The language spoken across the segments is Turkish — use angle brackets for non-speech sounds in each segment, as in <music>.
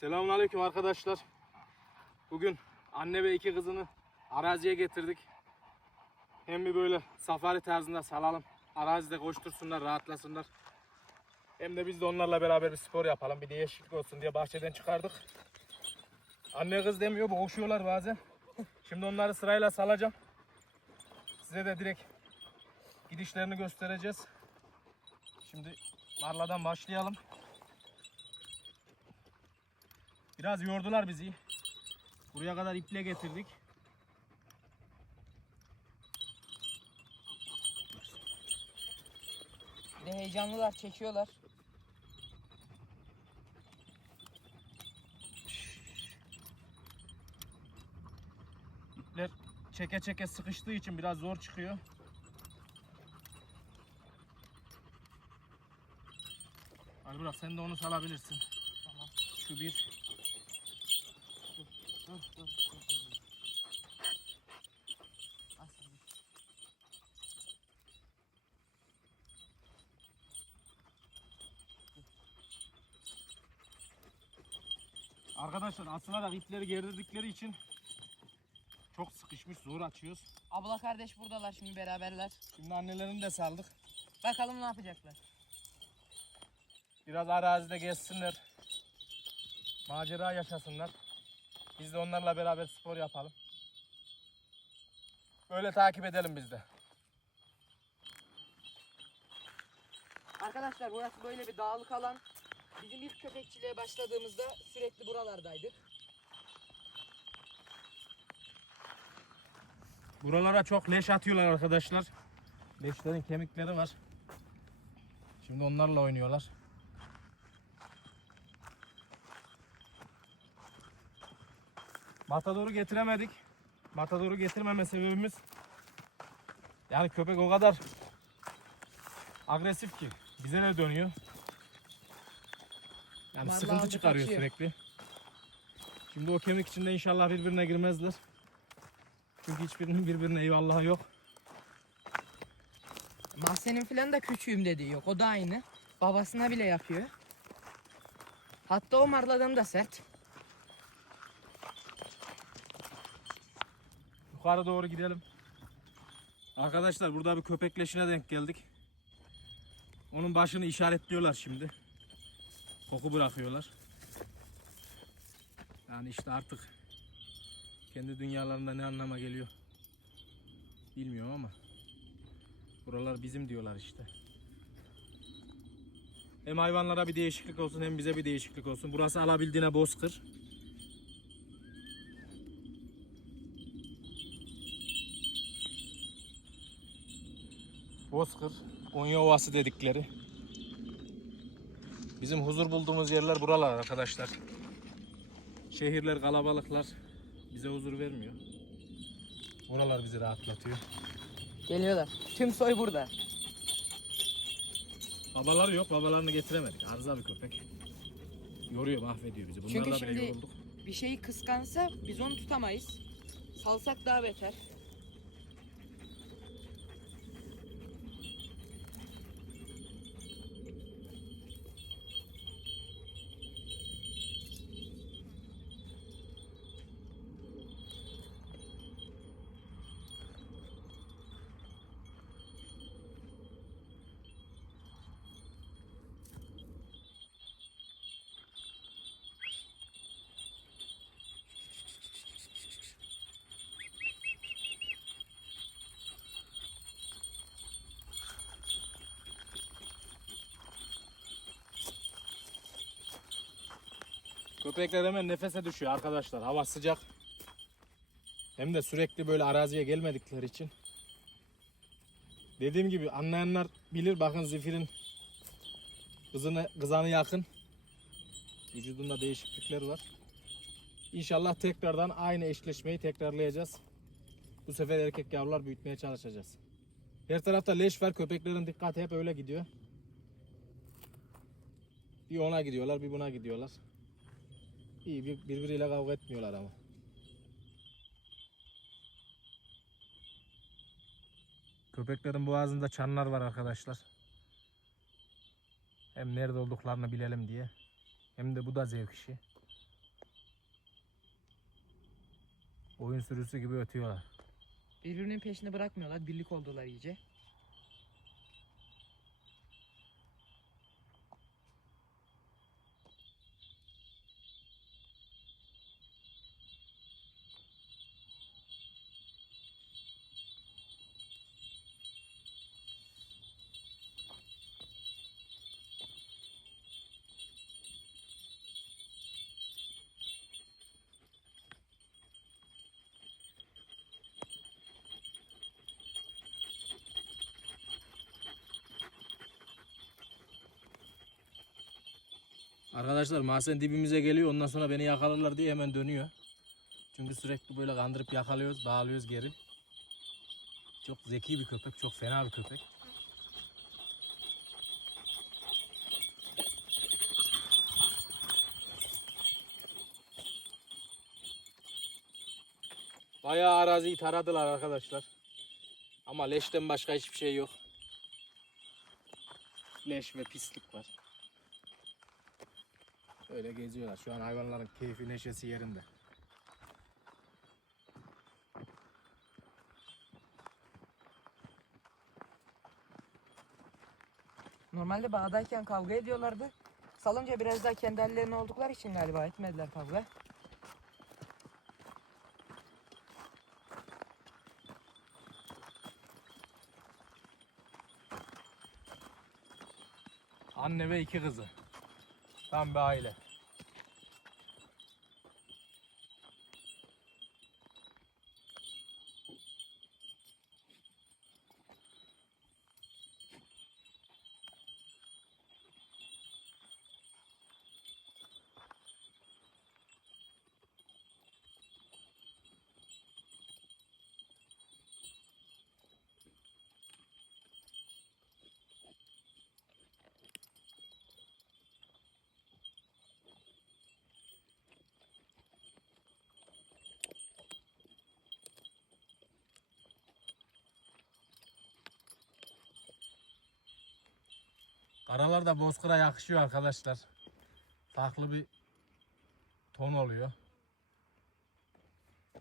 Selamünaleyküm arkadaşlar. Bugün anne ve iki kızını araziye getirdik. Hem bir böyle safari tarzında salalım. Arazide koştursunlar, rahatlasınlar. Hem de biz de onlarla beraber bir spor yapalım. Bir değişiklik olsun diye bahçeden çıkardık. Anne kız demiyor, boğuşuyorlar bazen. Şimdi onları sırayla salacağım. Size de direkt gidişlerini göstereceğiz. Şimdi tarladan başlayalım. Biraz yordular bizi. Buraya kadar iple getirdik. Bir de heyecanlılar çekiyorlar. İpler çeke çeke sıkıştığı için biraz zor çıkıyor. Hadi bırak sen de onu salabilirsin. Tamam. Şu bir. Arkadaşlar asılarak ipleri gerdirdikleri için çok sıkışmış zor açıyoruz. Abla kardeş buradalar şimdi beraberler. Şimdi annelerini de saldık. Bakalım ne yapacaklar. Biraz arazide gezsinler. Macera yaşasınlar. Biz de onlarla beraber spor yapalım. Böyle takip edelim biz de. Arkadaşlar burası böyle bir dağlık alan. Bizim ilk köpekçiliğe başladığımızda sürekli buralardaydık. Buralara çok leş atıyorlar arkadaşlar. Leşlerin kemikleri var. Şimdi onlarla oynuyorlar. Matador'u getiremedik. Matador'u getirmeme sebebimiz yani köpek o kadar agresif ki bize ne dönüyor. Yani Vallahi sıkıntı çıkarıyor kaçıyor. sürekli. Şimdi o kemik içinde inşallah birbirine girmezler. Çünkü hiçbirinin birbirine eyvallahı yok. Mahsenin filan da küçüğüm dediği yok. O da aynı. Babasına bile yapıyor. Hatta o marladan da sert. Yukarı doğru gidelim. Arkadaşlar burada bir köpekleşine denk geldik. Onun başını işaretliyorlar şimdi. Koku bırakıyorlar. Yani işte artık kendi dünyalarında ne anlama geliyor bilmiyorum ama buralar bizim diyorlar işte. Hem hayvanlara bir değişiklik olsun hem bize bir değişiklik olsun. Burası alabildiğine bozkır. Bozkır, Konya Ovası dedikleri. Bizim huzur bulduğumuz yerler buralar arkadaşlar. Şehirler, kalabalıklar bize huzur vermiyor. Buralar bizi rahatlatıyor. Geliyorlar. Tüm soy burada. Babaları yok, babalarını getiremedik. Arıza bir köpek. Yoruyor, mahvediyor bizi. Bunlarla Çünkü bile şimdi- yorulduk. Bir şeyi kıskansa biz onu tutamayız. Salsak daha beter. Köpekler hemen nefese düşüyor arkadaşlar. Hava sıcak. Hem de sürekli böyle araziye gelmedikleri için. Dediğim gibi anlayanlar bilir. Bakın Zifir'in kızını, kızanı yakın. Vücudunda değişiklikler var. İnşallah tekrardan aynı eşleşmeyi tekrarlayacağız. Bu sefer erkek yavrular büyütmeye çalışacağız. Her tarafta leş var. Köpeklerin dikkati hep öyle gidiyor. Bir ona gidiyorlar, bir buna gidiyorlar. İyi bir, birbiriyle kavga etmiyorlar ama. Köpeklerin boğazında çanlar var arkadaşlar. Hem nerede olduklarını bilelim diye. Hem de bu da zevk işi. Oyun sürüsü gibi ötüyorlar. Birbirinin peşini bırakmıyorlar. Birlik oldular iyice. Arkadaşlar mahzen dibimize geliyor ondan sonra beni yakalarlar diye hemen dönüyor. Çünkü sürekli böyle kandırıp yakalıyoruz, bağlıyoruz geri. Çok zeki bir köpek, çok fena bir köpek. Bayağı araziyi taradılar arkadaşlar. Ama leşten başka hiçbir şey yok. Leş ve pislik var. Öyle geziyorlar. Şu an hayvanların keyfi neşesi yerinde. Normalde bağdayken kavga ediyorlardı. Salınca biraz daha kendi hallerine oldukları için galiba etmediler kavga. Anne ve iki kızı. Tam bir aile. Karalar da bozkıra yakışıyor arkadaşlar. Farklı bir ton oluyor.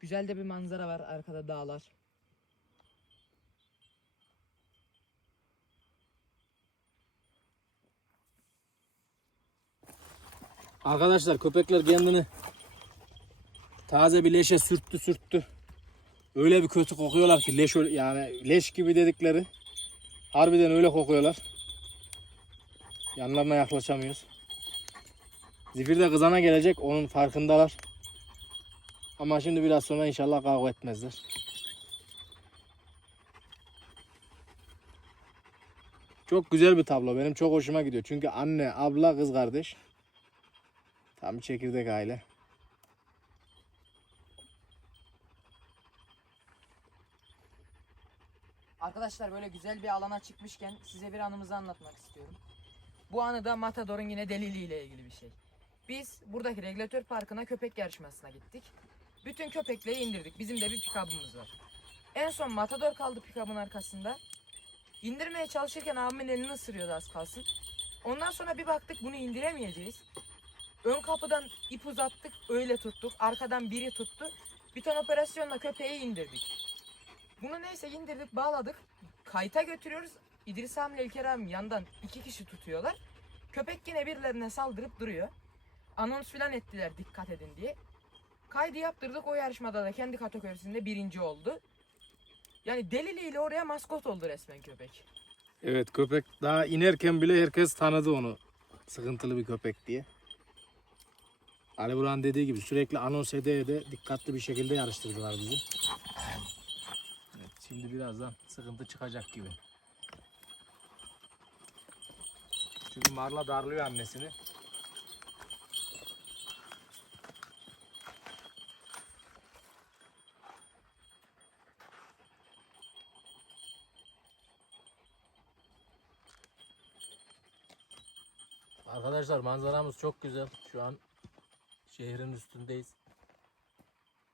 Güzel de bir manzara var arkada dağlar. Arkadaşlar köpekler kendini taze bir leşe sürttü sürttü. Öyle bir kötü kokuyorlar ki leş yani leş gibi dedikleri. Harbiden öyle kokuyorlar. Yanlarına yaklaşamıyoruz. Zifir de kızana gelecek onun farkındalar. Ama şimdi biraz sonra inşallah kavga etmezler. Çok güzel bir tablo. Benim çok hoşuma gidiyor. Çünkü anne, abla, kız kardeş. Tam çekirdek aile. Arkadaşlar böyle güzel bir alana çıkmışken size bir anımızı anlatmak istiyorum. Bu anı da Matador'un yine deliliğiyle ilgili bir şey. Biz buradaki regülatör parkına köpek yarışmasına gittik. Bütün köpekleri indirdik. Bizim de bir pikabımız var. En son Matador kaldı pikabın arkasında. İndirmeye çalışırken abimin elini ısırıyordu az kalsın. Ondan sonra bir baktık bunu indiremeyeceğiz. Ön kapıdan ip uzattık öyle tuttuk. Arkadan biri tuttu. Bir ton operasyonla köpeği indirdik. Bunu neyse indirdik bağladık. Kayta götürüyoruz. İdris Hamile İlker abim yandan iki kişi tutuyorlar. Köpek yine birilerine saldırıp duruyor. Anons filan ettiler dikkat edin diye. Kaydı yaptırdık o yarışmada da kendi kategorisinde birinci oldu. Yani deliliğiyle oraya maskot oldu resmen köpek. Evet köpek daha inerken bile herkes tanıdı onu. Sıkıntılı bir köpek diye. Ali Burhan dediği gibi sürekli anons ede ede dikkatli bir şekilde yarıştırdılar bizi. Evet, şimdi birazdan sıkıntı çıkacak gibi. Çünkü Marla darlıyor annesini. Arkadaşlar manzaramız çok güzel. Şu an şehrin üstündeyiz.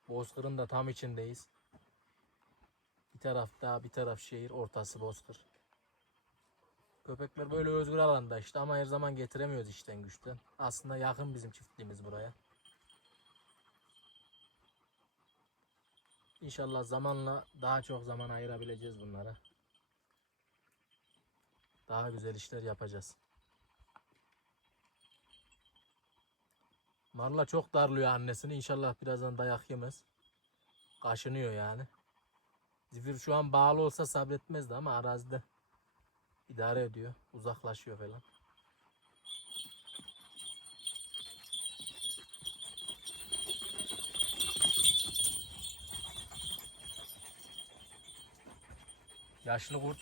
Bozkır'ın da tam içindeyiz. Bir taraf dağ, bir taraf şehir, ortası Bozkır. Köpekler böyle özgür alanda işte ama her zaman getiremiyoruz işten güçten. Aslında yakın bizim çiftliğimiz buraya. İnşallah zamanla daha çok zaman ayırabileceğiz bunlara. Daha güzel işler yapacağız. Marla çok darlıyor annesini. İnşallah birazdan dayak yemez. Kaşınıyor yani. Zifir şu an bağlı olsa sabretmezdi ama arazide idare ediyor. Uzaklaşıyor falan. Yaşlı kurt.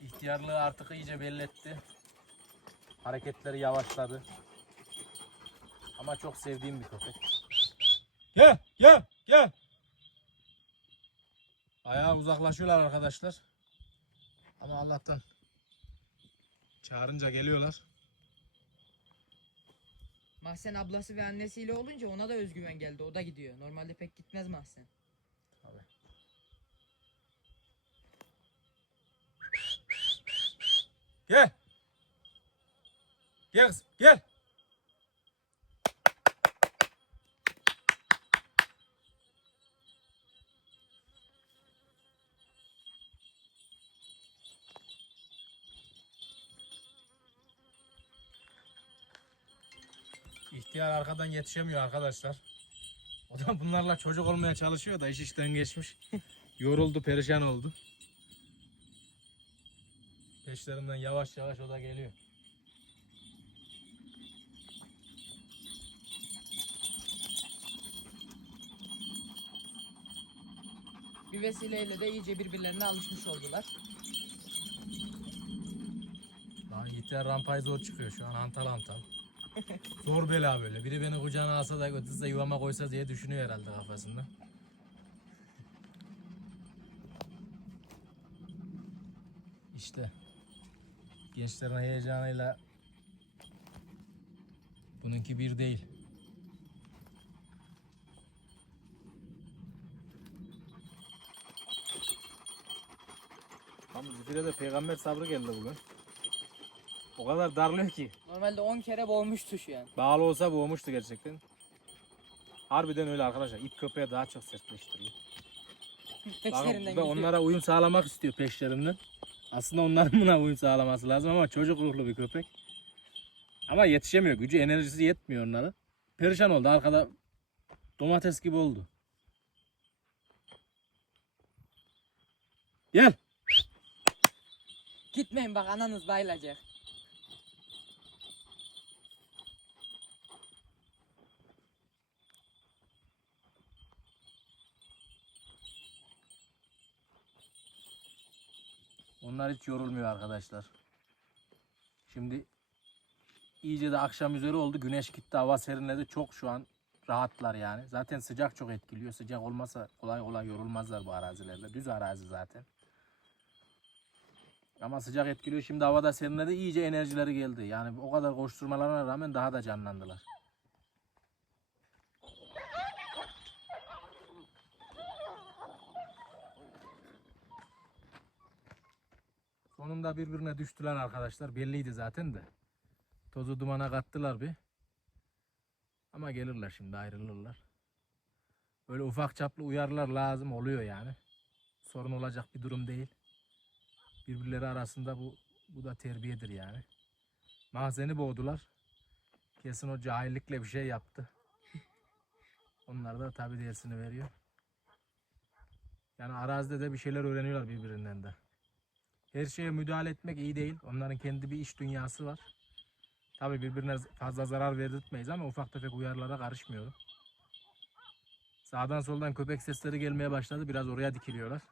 İhtiyarlığı artık iyice belli etti. Hareketleri yavaşladı. Ama çok sevdiğim bir köpek. Gel, gel, gel. Ayağa uzaklaşıyorlar arkadaşlar. Ama Allah'tan çağırınca geliyorlar. Mahsen ablası ve annesiyle olunca ona da özgüven geldi. O da gidiyor. Normalde pek gitmez Mahsen. Tabii. Gel. Gel kızım, gel. İhtiyar arkadan yetişemiyor arkadaşlar. O da bunlarla çocuk olmaya çalışıyor da iş işten geçmiş. <laughs> Yoruldu, perişan oldu. Peşlerinden yavaş yavaş o da geliyor. Bir vesileyle de iyice birbirlerine alışmış oldular. Daha ihtiyar rampayı zor çıkıyor şu an antal antal. Zor bela böyle. Biri beni kucağına alsa da götürse yuvama koysa diye düşünüyor herhalde kafasında. İşte gençlerin heyecanıyla bununki bir değil. Tam zifire de peygamber sabrı geldi bugün. O kadar darlıyor ki. Normalde 10 kere boğmuştu şu an. Bağlı olsa boğmuştu gerçekten. Harbiden öyle arkadaşlar. İp köpeğe daha çok sertleştiriyor. <laughs> Bakın Peşlerinden bu da gidiyor. onlara uyum sağlamak istiyor peşlerinden. Aslında onların buna uyum sağlaması lazım ama çocuk ruhlu bir köpek. Ama yetişemiyor. Gücü enerjisi yetmiyor onlara. Perişan oldu. Arkada domates gibi oldu. Gel. Gitmeyin bak ananız bayılacak. Onlar hiç yorulmuyor arkadaşlar. Şimdi iyice de akşam üzeri oldu. Güneş gitti, hava serinledi. Çok şu an rahatlar yani. Zaten sıcak çok etkiliyor. Sıcak olmasa kolay kolay yorulmazlar bu arazilerle. Düz arazi zaten. Ama sıcak etkiliyor. Şimdi havada serinledi. iyice enerjileri geldi. Yani o kadar koşturmalarına rağmen daha da canlandılar. Sonunda birbirine düştüler arkadaşlar. Belliydi zaten de. Tozu dumana kattılar bir. Ama gelirler şimdi ayrılırlar. Böyle ufak çaplı uyarılar lazım oluyor yani. Sorun olacak bir durum değil. Birbirleri arasında bu bu da terbiyedir yani. Mahzeni boğdular. Kesin o cahillikle bir şey yaptı. Onlar da tabi dersini veriyor. Yani arazide de bir şeyler öğreniyorlar birbirinden de. Her şeye müdahale etmek iyi değil. Onların kendi bir iş dünyası var. Tabi birbirine fazla zarar verdirtmeyiz ama ufak tefek uyarılara karışmıyorum. Sağdan soldan köpek sesleri gelmeye başladı. Biraz oraya dikiliyorlar.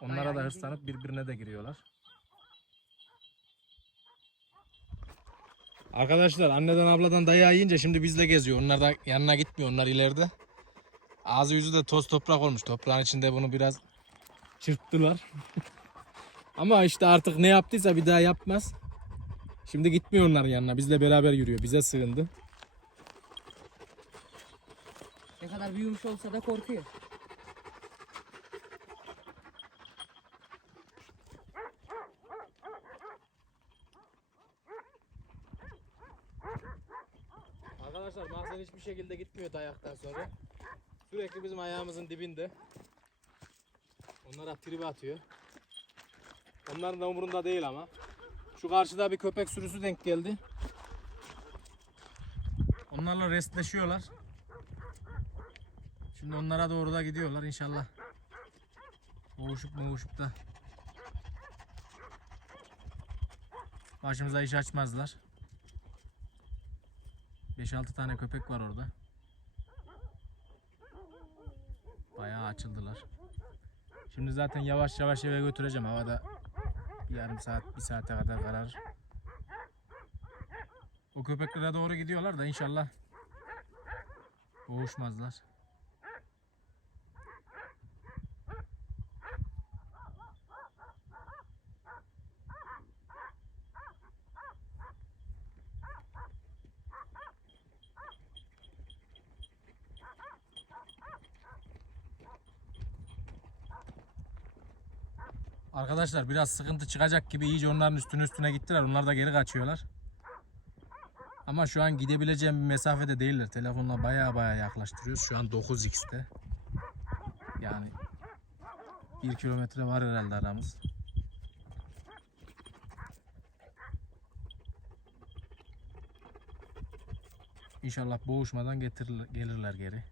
Onlara Bayağı da hırslanıp birbirine de giriyorlar. Arkadaşlar anneden abladan dayağı yiyince şimdi bizle geziyor. Onlar da yanına gitmiyor. Onlar ileride. Ağzı yüzü de toz toprak olmuş. Toprağın içinde bunu biraz çırptılar. <laughs> Ama işte artık ne yaptıysa bir daha yapmaz. Şimdi gitmiyor onların yanına. Bizle beraber yürüyor. Bize sığındı. Ne kadar büyümüş olsa da korkuyor. Arkadaşlar mahzen hiçbir şekilde gitmiyor dayaktan sonra. Sürekli bizim ayağımızın dibinde. Onlara tribe atıyor. Onların da umurunda değil ama. Şu karşıda bir köpek sürüsü denk geldi. Onlarla restleşiyorlar. Şimdi onlara doğru da gidiyorlar inşallah. Boğuşup boğuşup da başımıza iş açmazlar. 5-6 tane köpek var orada. Bayağı açıldılar. Şimdi zaten yavaş yavaş eve götüreceğim. Havada yarım saat, bir saate kadar kararır. O köpeklere doğru gidiyorlar da inşallah boğuşmazlar. Arkadaşlar biraz sıkıntı çıkacak gibi iyice onların üstüne üstüne gittiler. Onlar da geri kaçıyorlar. Ama şu an gidebileceğim bir mesafede değiller. Telefonla baya baya yaklaştırıyoruz. Şu an 9x'te. Yani 1 kilometre var herhalde aramız. İnşallah boğuşmadan getirirler, gelirler geri.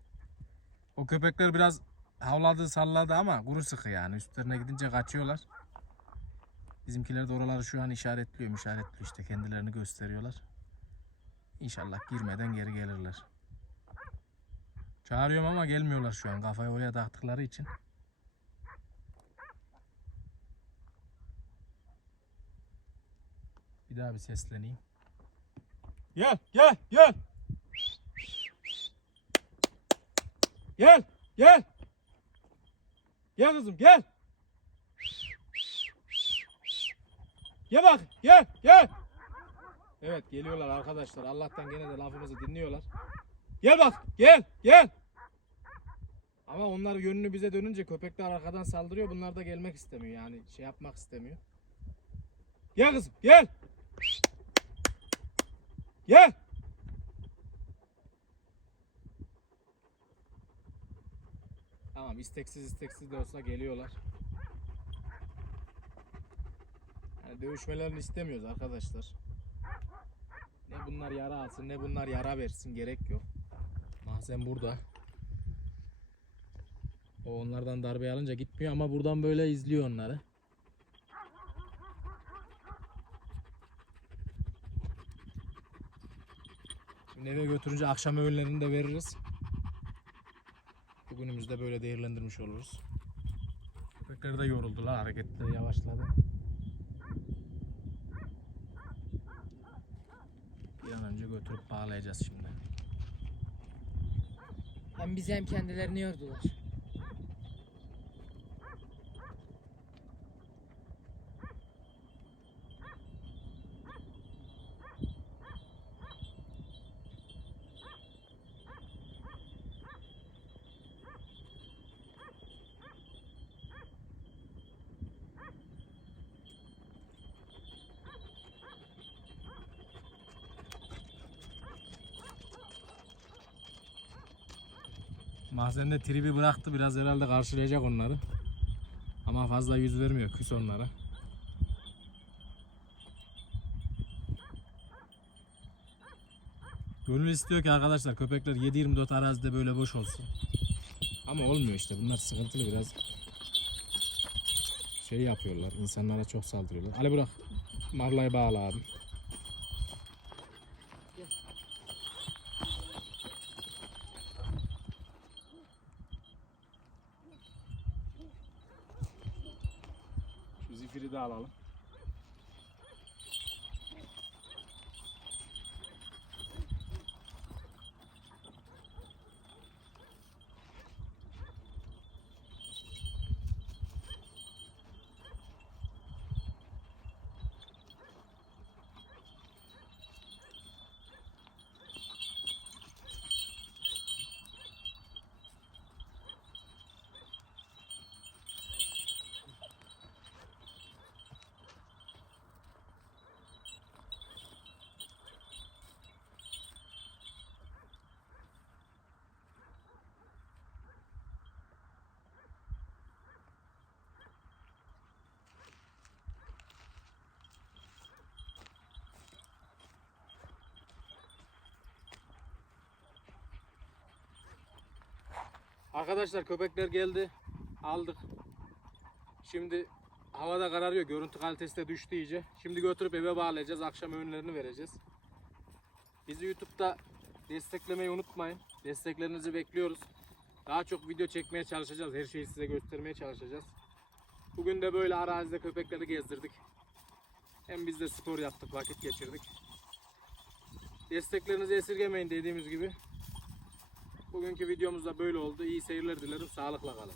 O köpekler biraz havladı salladı ama kuru sıkı yani. Üstlerine gidince kaçıyorlar. Bizimkiler de oraları şu an işaretliyor, işaretliyor işte kendilerini gösteriyorlar. İnşallah girmeden geri gelirler. Çağırıyorum ama gelmiyorlar şu an kafayı oraya taktıkları için. Bir daha bir sesleneyim. Gel, gel, gel. Gel, gel. Gel kızım, gel. Gel bak, gel, gel. Evet, geliyorlar arkadaşlar. Allah'tan gene de lafımızı dinliyorlar. Gel bak, gel, gel. Ama onlar yönünü bize dönünce köpekler arkadan saldırıyor. Bunlar da gelmek istemiyor yani şey yapmak istemiyor. Gel kızım, gel. Gel. Tamam isteksiz isteksiz de olsa geliyorlar. Yani dövüşmelerini istemiyoruz arkadaşlar. Ne bunlar yara alsın ne bunlar yara versin gerek yok. Mahzen burada. O onlardan darbe alınca gitmiyor ama buradan böyle izliyor onları. Şimdi eve götürünce akşam öğünlerini de veririz. Bugünümüzü de böyle değerlendirmiş oluruz. Köpekler de yoruldular, hareketleri yavaşladı. Bir an önce götürüp bağlayacağız şimdi. Hem bizi hem kendilerini yordular. Mahzende tribi bıraktı biraz herhalde karşılayacak onları. Ama fazla yüz vermiyor küs onlara. Gönül istiyor ki arkadaşlar köpekler 7-24 arazide böyle boş olsun. Ama olmuyor işte bunlar sıkıntılı biraz. Şey yapıyorlar insanlara çok saldırıyorlar. Ali bırak marlayı bağla abi. Alalım. Arkadaşlar köpekler geldi. Aldık. Şimdi havada kararıyor. Görüntü kalitesi de düştü iyice. Şimdi götürüp eve bağlayacağız. Akşam öğünlerini vereceğiz. Bizi YouTube'da desteklemeyi unutmayın. Desteklerinizi bekliyoruz. Daha çok video çekmeye çalışacağız. Her şeyi size göstermeye çalışacağız. Bugün de böyle arazide köpekleri gezdirdik. Hem biz de spor yaptık, vakit geçirdik. Desteklerinizi esirgemeyin dediğimiz gibi. Bugünkü videomuz da böyle oldu. İyi seyirler dilerim. Sağlıkla kalın.